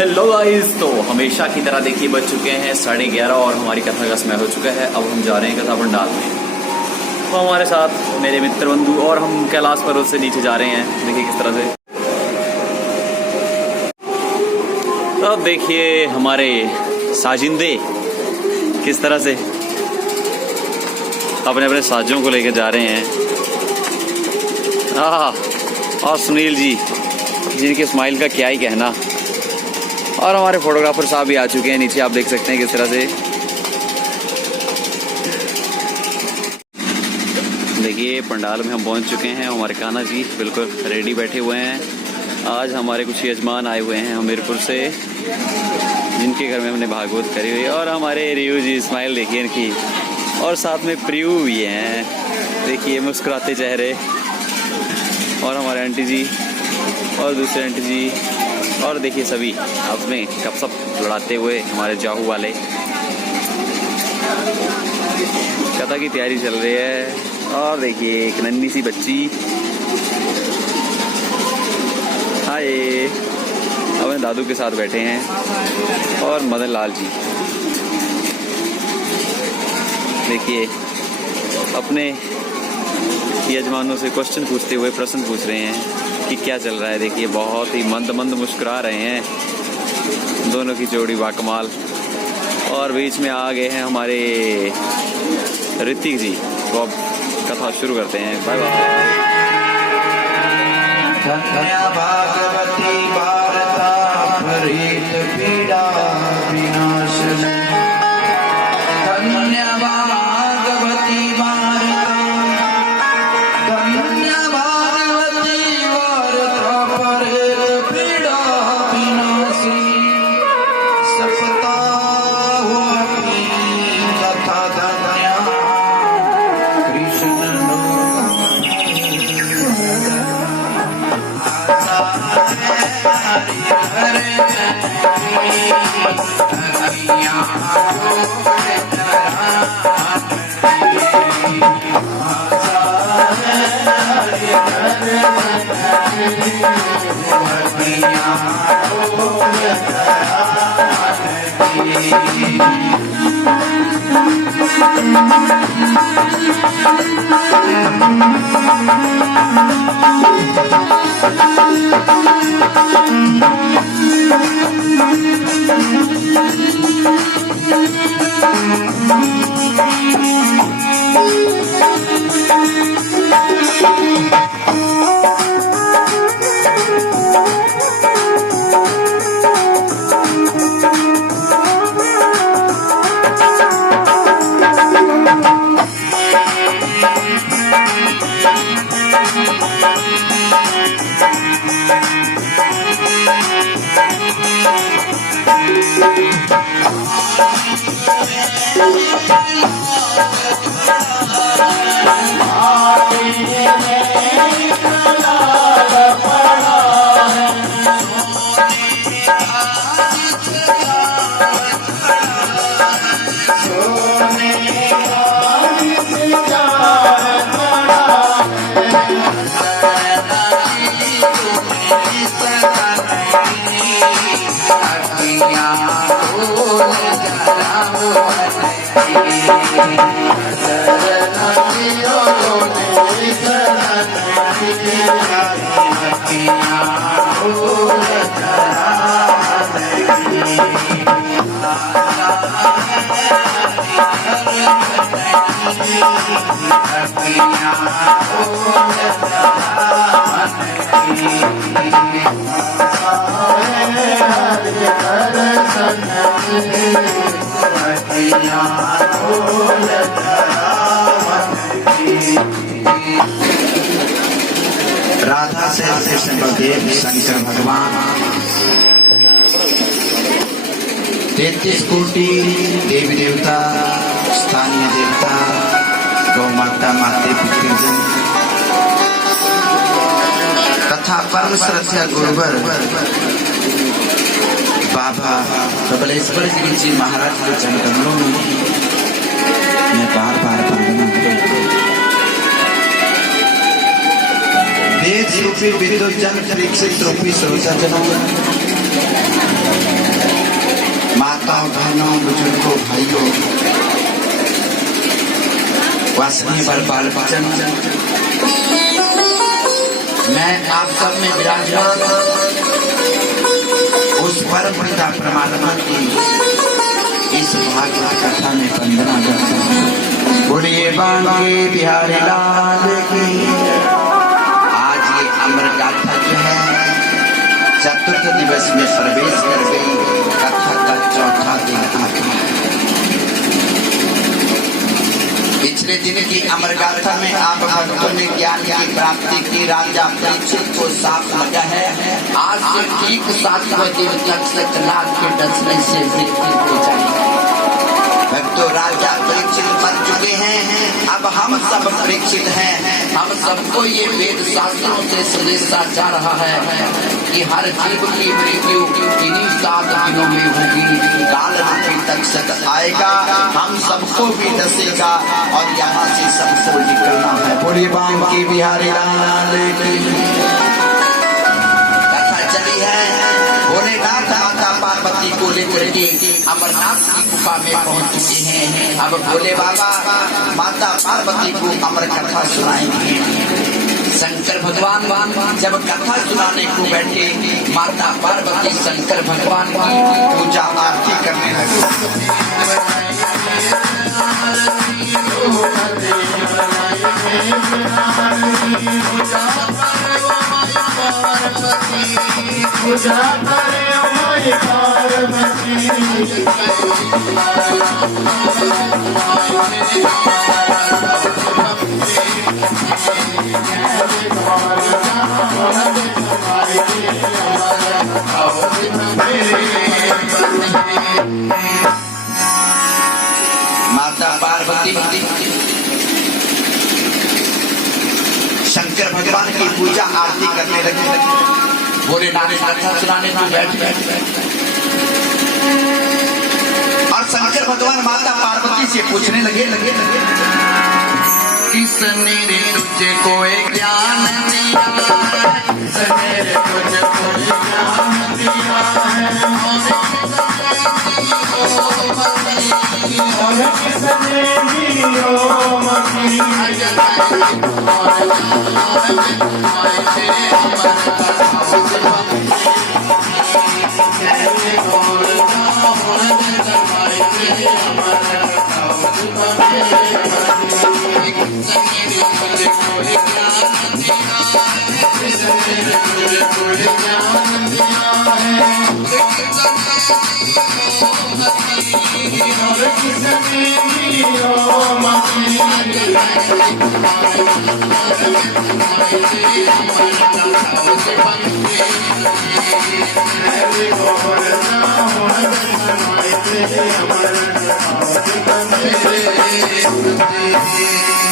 Hello guys, तो हमेशा की तरह देखिए बज चुके हैं 11:30 और हमारी कथा का समय हो चुका है। अब हम जा रहे हैं कथा पंडाल में। तो हमारे साथ मेरे मित्र बंधु और हम कैलाश पर्वत से नीचे जा रहे हैं। देखिए किस तरह से। तो अब देखिए हमारे साजिंदे किस तरह से अपने अपने साजों को लेकर जा रहे हैं। और सुनील जी जिनके स्माइल का क्या ही कहना। और हमारे फोटोग्राफर साहब भी आ चुके हैं नीचे, आप देख सकते हैं किस तरह से। देखिए पंडाल में हम पहुंच चुके हैं। हमारे कान्हा जी बिल्कुल रेडी बैठे हुए हैं। आज हमारे कुछ यजमान आए हुए हैं हमीरपुर से, जिनके घर में हमने भागवत करी हुई। और हमारे रियू जी, स्माइल देखिए इनकी। और साथ में प्रियू भी हैं, देखिए मुस्कुराते चेहरे। और हमारे आंटी जी और दूसरे आंटी जी, और देखिए सभी आपस में गपशप लड़ाते हुए हमारे जाहू वाले। कथा की तैयारी चल रही है। और देखिए एक नन्ही सी बच्ची, हाय, अपने दादू के साथ बैठे हैं। और मदन लाल जी देखिए अपने यजमानों से क्वेश्चन पूछते हुए प्रश्न पूछ रहे हैं कि क्या चल रहा है। देखिए बहुत ही मंद मंद मुस्कुरा रहे हैं दोनों की जोड़ी बाकमाल। और बीच में आ गए हैं हमारे ऋतिक जी। तो अब कथा शुरू करते हैं। Bye bye. राधा से कृष्ण बलदेव शंकर भगवान 33 कोटि देवी देवता, स्थानीय देवता, गौ माता, माते पितृजन तथा परम श्रद्धा गुरुवर बाबा प्रबलेश्वर गिरी जी महाराज के चरणकमलों में मैं बार बार वंदना करता हूं। वेद रूपी विद्युत जन परीक्षित रूपी श्रोता जनों माताओं, बहनों, बुजुर्गों, भाइयों, वासनीय बाल बच्चन, मैं आप सब में विराजमान उस परम पिता परमात्मा की इस भागवत कथा में वंदना करता हूँ। बोलिए बांके बिहारी लाल की। आज ये अमर गाथा जो है चतुर्थ दिवस में प्रवेश कर गई। कथा का चौथा दिन आता है। पिछले दिन की अमर गाथा में आप भक्तों ने ज्ञान की प्राप्ति की। राजा परीक्षित को साफ लगा है आज से ठीक 7वें दिन तक सतनाग के डसने से मृत्यु हो जाएगी। भक्तों, राजा परीक्षित मर चुके हैं, अब हम सब परीक्षित हैं। हम सबको ये वेद शास्त्रों से संदेशा जा रहा है कि हर जीव की मृत्यु इन्हीं 7 दिनों में होगी। काल रूपी तक्षक आएगा, हम सबको भी डसेगा और यहाँ से सबको निकलना है। बोलिए बांके बिहारी लाल की। कथा चली है भोलेनाथ माता पार्वती को लेकर के अमरनाथ की गुफा में पहुंच चुके हैं। अब भोले बाबा माता पार्वती को अमर कथा सुनाएंगे। शंकर भगवान जब कथा सुनाने को बैठे, माता पार्वती शंकर भगवान की पूजा आरती करने लगे। माता पार्वती शंकर भगवान की पूजा आरती करने लगी। भोलेनाथ कथा सुनाने को बैठ गए और शंकर भगवान माता पार्वती से पूछने लगे किसने रे तुझे कोई ज्ञान दिया है? किसने रे तुझे कोई ज्ञान दिया है? और किसने दियो मती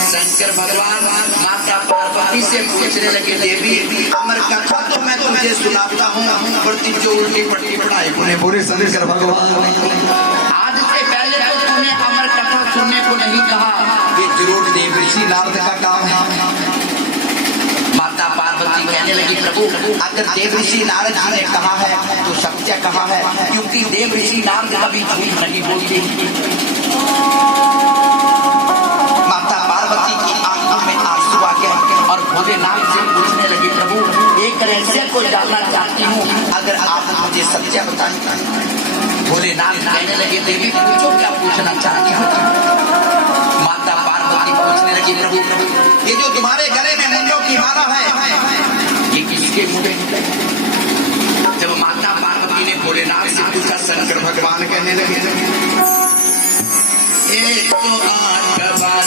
शंकर भगवान माता पार्वती से पूछने लगे देवी अमर कथा तो मैं तुझे सुनाता हूँ, प्रति जो उल्टी पट्टी पढ़ाई उन्हें पूरे शंकर भगवान आज से पहले तो तुमने अमर कथा सुनने को नहीं कहा। ये जरूर देव ऋषि नारद का काम है। माता पार्वती कहने लगी प्रभु अगर देव ऋषि नारद जी ने कहा है तो सत्य कहा है, क्योंकि देव ऋषि नारद कभी झूठ नहीं बोलते। माता पार्वती की आंखों में आंसू आ गए और भोलेनाथ से पूछने लगी प्रभु एक रहस्य को जानना चाहती हूँ, अगर आप मुझे सत्य बताएं। भोलेनाथ कहने लगे देवी पूछो क्या पूछना चाहती हो? माता पार्वती पूछने लगी प्रभु ये जो तुम्हारे गले में मुंडों की माला है ये किसके मुंडे? जब माता पार्वती ने भोलेनाथ से पूछा, शंकर भगवान कहने लगे एक तो 8 बार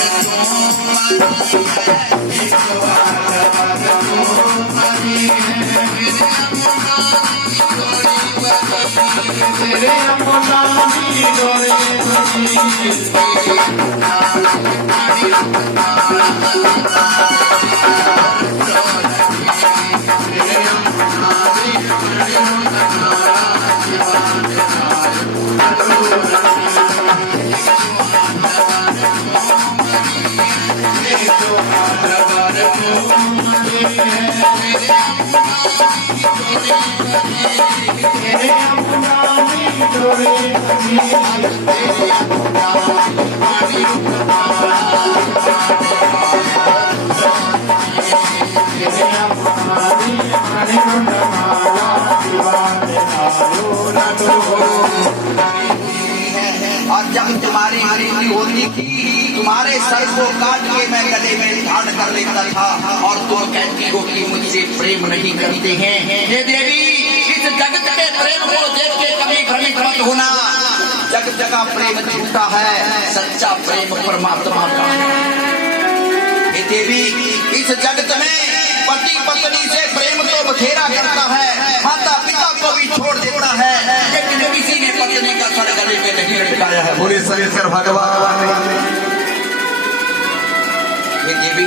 और जब तुम्हारी मृत्यु होती थी तुम्हारे सर को काट के मैं गले में धारण कर लेता था और तुम कहती हो कि मुझसे प्रेम नहीं करते हैं। हे देवी, इस जगत के प्रेम को देख के कभी भ्रमित मत होना। जगत का प्रेम झूठा है, सच्चा प्रेम परमात्मा का है। हे देवी, इस जगत में पति पत्नी से प्रेम तो बखेरा करता है, माता पिता को भी छोड़ देता है, लेकिन किसी ने पत्नी का सर गले में नहीं लटकाया है। बोले शंकर भगवान। ये देवी,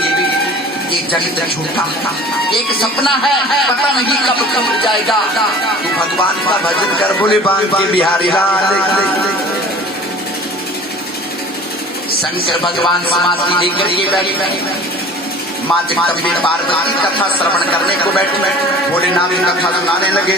ये जगत झूठा एक सपना है, पता नहीं कब कब जाएगा। तू भगवान का भजन कर। बोले बांध के बिहारी लाल। शंकर भगवान समाधि लेकर के बैठे, माँ जगदम्बे पार्वती कथा श्रवण करने को बैठे, भोलेनाथ की कथा सुनाने लगे।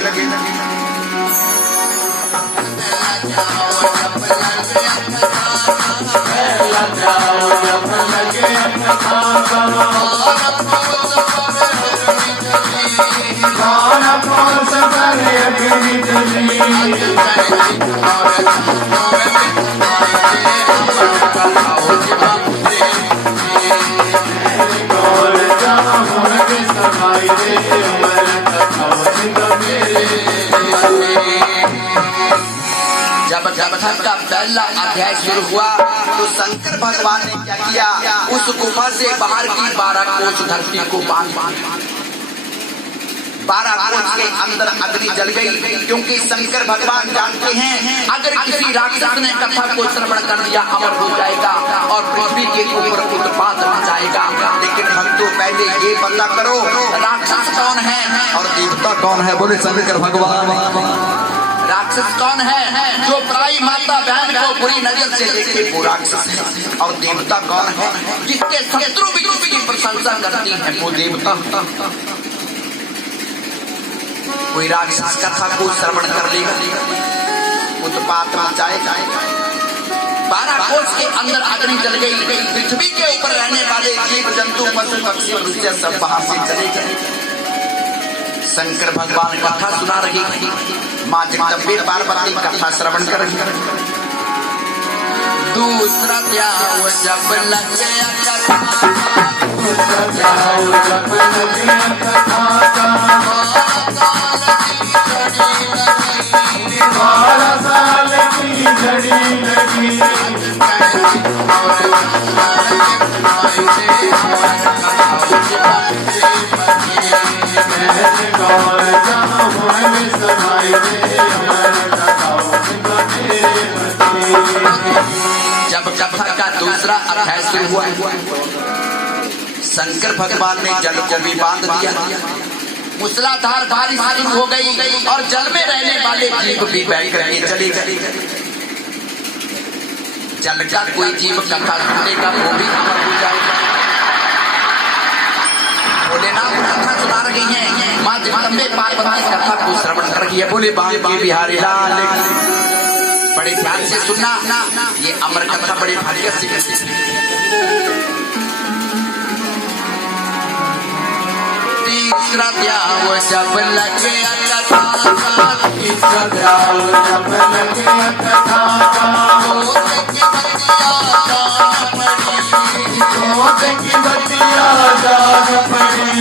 जब कथा का पहला अध्याय शुरू हुआ तो शंकर भगवान ने क्या किया, उस गुफा से बाहर की 12 कोस धरती को बांध 12 कोस के अंदर अग्नि जल गई, क्योंकि शंकर भगवान जानते हैं अगर किसी राक्षस ने कथा को श्रवण कर लिया अमर हो जाएगा और पृथ्वी के ऊपर उत्पात मचाएगा। लेकिन भक्तों, पहले ये पता करो राक्षस कौन है और देवता कौन है। बोले शंकर भगवान। राक्षस कौन है? जो पराई माता बहन को बुरी नजर से देखे वो राक्षस है। और देवता कौन है? जिसके शत्रु भी उसकी प्रशंसा करती है वो देवता। कोई राक्षस कथा को श्रवण कर लेगा, उत्पात मचाएगा। 12 कोस के अंदर अग्नि जल गई, पृथ्वी के ऊपर रहने वाले जीव जंतु पशु पक्षी मनुष्य सब वहां से चले गए। शंकर भगवान कथा सुना रही थी, माँ जगदम्बे पार्वती कथा श्रवण कर रही। दूसरा ध्यान जब लग गया कथा, दूसरा ध्यान जब लग गया कथा, 12 साल की घड़ी लगी। जब कथा का दूसरा अध्याय शुरू हुआ, शंकर भगवान ने जल को भी बांध दिया। मूसलाधार बारिश शुरू हो गई और जल में रहने वाले जीव भी बह करके चले गए। जल का कोई जीव कथा सुनेगा वो भी अमर हो जाएगा। भोलेनाथ कथा सुना रही है, माँ जगदम्बे पार्वती कथा को श्रवण कर रही है। बोले बांके के बिहारी लाल। बड़े ध्यान से सुनना, ये अमर कथा बड़े भाग्य से। तीसरा ध्यान जब लगे कथा, तीसरा ध्यान जब लगे कथा, की बतिया जाग पड़ी।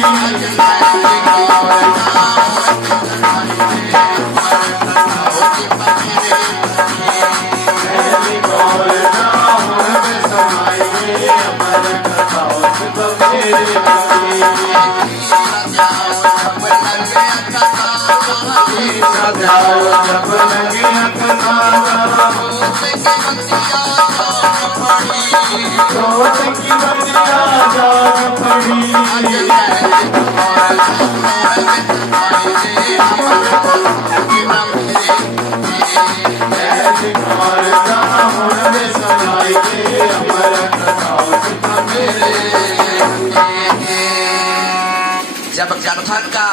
जब कथा का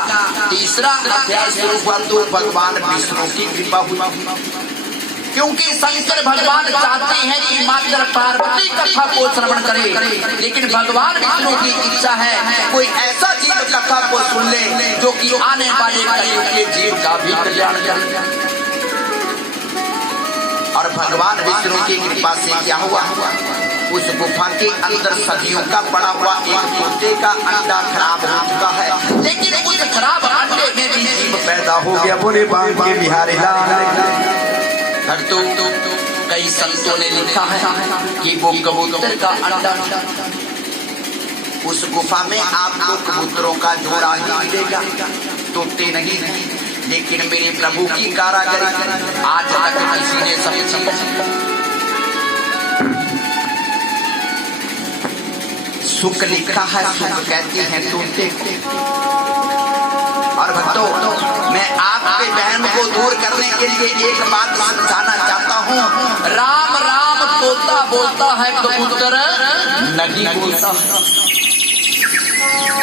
तीसरा अध्याय शुरू हुआ तो भगवान विष्णु की कृपा हुई। क्योंकि शंकर भगवान चाहते हैं कि मात्र पार्वती कथा को श्रवण करे, लेकिन भगवान विष्णु की इच्छा है कोई ऐसा जीव कथा को सुन ले जो कि आने वाले कलयुग के जीव का भी कल्याण करे। और भगवान विष्णु की कृपा से क्या हुआ, उस गुफा के अंदर सदियों का पड़ा हुआ एक तोते का अंडा खराब हो चुका है, लेकिन उस खराब अंडे में भी जीव पैदा हो गया। बोले बाप के बिहारी तो कई संतों ने लिखा है कि वो कबूतर का अंडा, उस गुफा में आपको कबूतरों का जोड़ा ही मिलेगा, तोते नहीं। लेकिन मेरे प्रभु की कारागरी आज तक किसी ने समझी। सुख लिखा है, सुख कहते हैं तोते। और भक्तों, मैं आपके बहन को दूर करने के लिए एक बात समझाना चाहता हूँ। राम राम तोता बोलता है, कबूतर नहीं बोलता।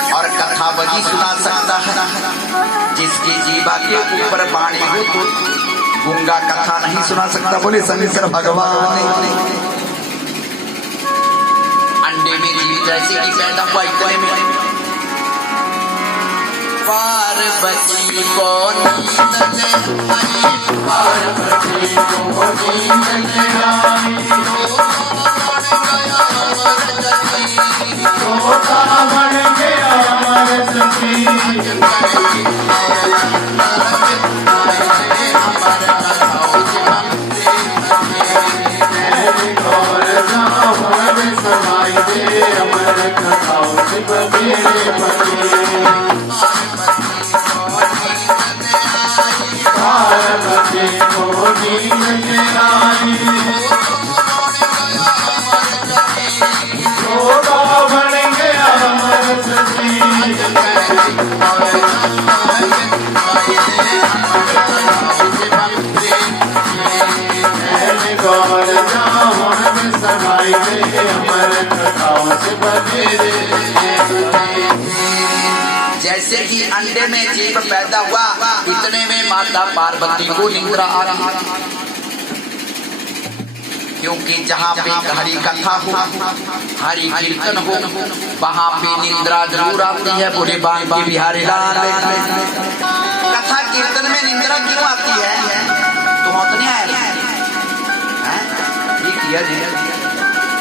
और कथा वही सुना सकता है जिसकी जीवा के ऊपर वाणी हो, तो गूंगा कथा नहीं सुना सकता। बोले शनिश्चर भगवान। अंडे में जीव जैसे कि पैदा हुआ इतने में पार्वती को नींद आई, पार्वती को नींद आई, तोता बन गया अमर सखी, समाई दे अमर कथाओं से बगेरे बगेरे। पार्वती को नींद आई, तोता बन गया अमर सखी, गौर जावन समाई दे अमर कथाओं से बगेरे। जैसे ही अंडे में जीव पैदा हुआ, इतने में माता पार्वती को निंद्रा आ रही, क्योंकि जहाँ पे हरि कथा हो, हरि कीर्तन हो, वहाँ पे निंद्रा जरूर आती है। बोले बांके बिहारी लाल। कथा कीर्तन में निंद्रा क्यों आती है? तो होत नहीं आया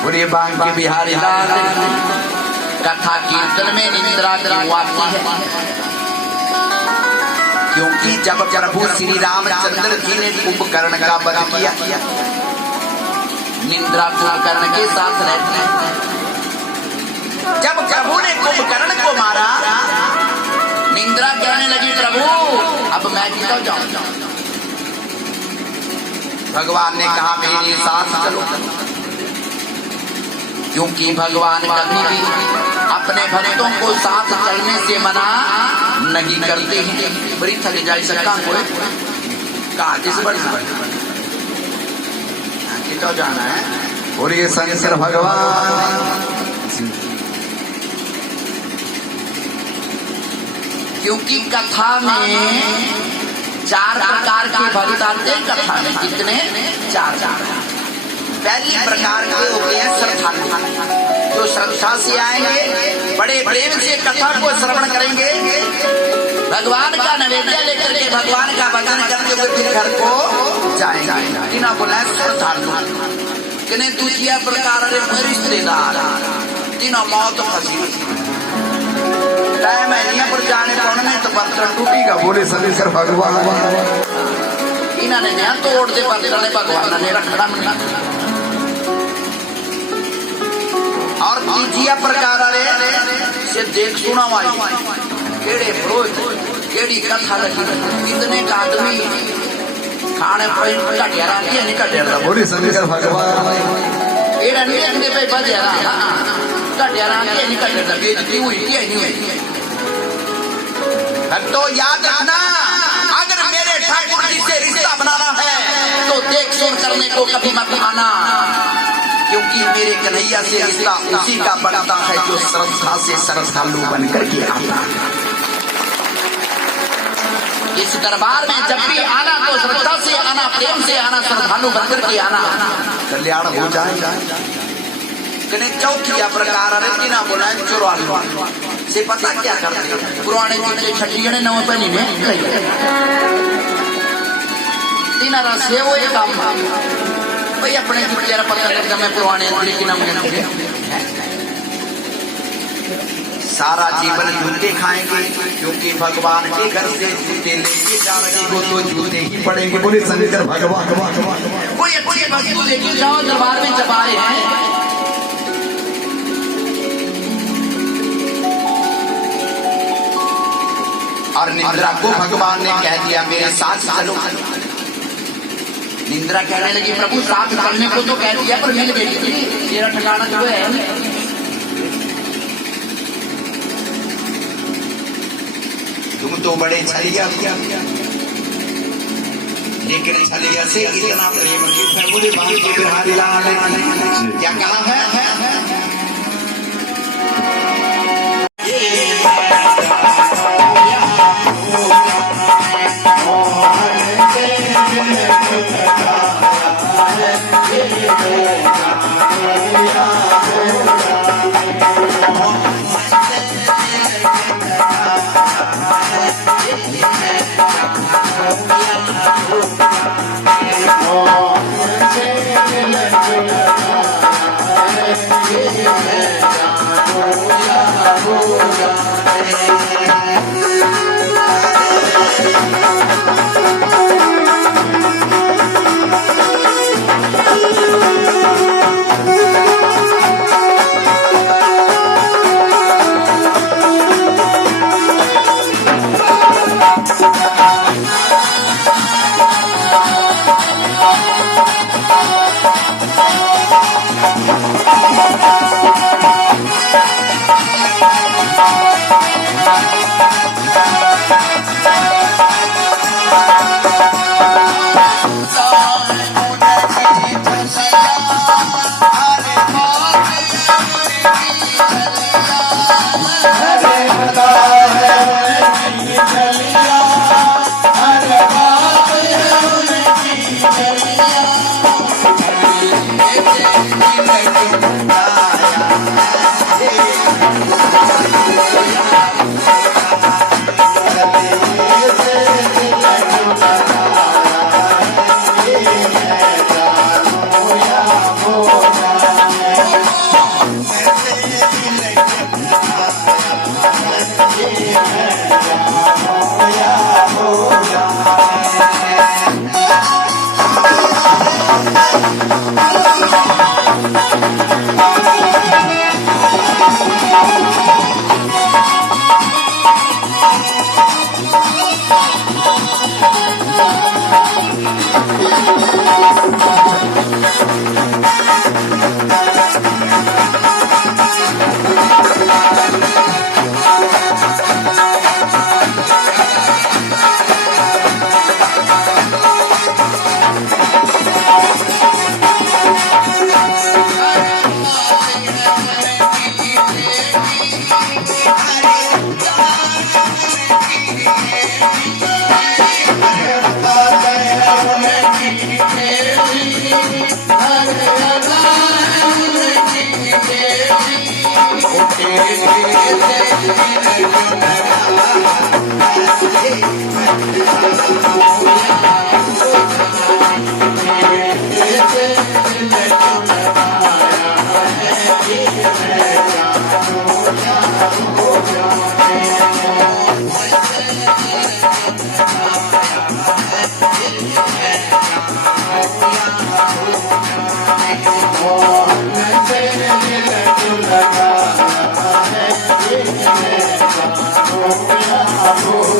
बोले बांके बिहारी लाल। कथा कीर्तन में निंद्रा क्यों आती है? क्योंकि जब प्रभु श्री रामचंद्र जी ने कुंभकर्ण का वध किया, निंद्रा कुंभकर्ण के साथ रहते हैं। जब प्रभु ने कुंभकर्ण को मारा, निंद्रा कहने लगी प्रभु अब मैं जीता जाऊं। भगवान ने कहा मेरे साथ चलो, क्योंकि भगवान कभी भी अपने भक्तों को साथ चलने से मना नहीं करते हैं। बड़ी थक जाए सकता कोई कहा जिस बड़ी तो जाना है। और ये शंकर भगवान, क्योंकि कथा में 4 प्रकार के भक्त आते हैं। कथा में कितने? 4। पहली प्रकार के होते हैं श्रद्धालु, जो श्रद्धा से आएंगे, बड़े प्रेम से कथा को श्रवण करेंगे, भगवान का नैवेद्य लेकर के भगवान का भजन करते हुए फिर घर को जाएंगे। किना बोला श्रद्धालु। किने दूसरा प्रकार रिश्तेदार, तीनों मौत फंसी टाइम है पर जाने पौने तो बर्तन टूटेगा। बोले शनिश्चर भगवान। इन्होंने नया तोड़ दे बर्तन ने भगवान ने रखना नहीं। और तीसरा प्रकार से देख सुना वाई केड़े पुरोहित केड़ी कथा लगी, कितने का आदमी खाने पर कटियारा नहीं कटियारा। बोले शनिश्चर भगवान। एड़ा नहीं अंदे पे बजियारा कटियारा नहीं कटियारा, बेइज्जती हुई क्या नहीं हुई। तो याद रखना, अगर मेरे ठाकुर जी से रिश्ता बनाना है तो देख सुन करने को कभी मत आना, क्योंकि मेरे कन्हैया से रिश्ता उसी का बनता है जो श्रद्धा से श्रद्धालु बनकर के आता है। इस दरबार में जब भी आना तो श्रद्धा से आना, प्रेम से आना, श्रद्धालु बनकर के आना, कल्याण हो जाएगा। कने चौकिया प्रकार अरे ना बोला चुरा लो से पता क्या करते पुराने जितने छठियाने नव पहनी में तीना रस है वो एक काम भाई अपने जितने पता करता मैं पुराने के नाम में सारा जीवन जूते खाएंगे क्योंकि भगवान के घर से जूते लेके जा रहे हो तो जूते ही पड़ेंगे। बोले शंकर भगवान कोई अच्छी वस्तु लेके जाओ दरबार में जब आए हैं। और निंद्रा को भगवान ने कह दिया मेरे साथ चलो। निंद्रा कहने लगी प्रभु साथ चलने को तो कह दिया पर मिल गई तेरा ठिकाना जो है तुम तो बड़े छलिया लेकिन छलिया से इतना प्रेम की बोले बिहारी लाल क्या कहा है Oh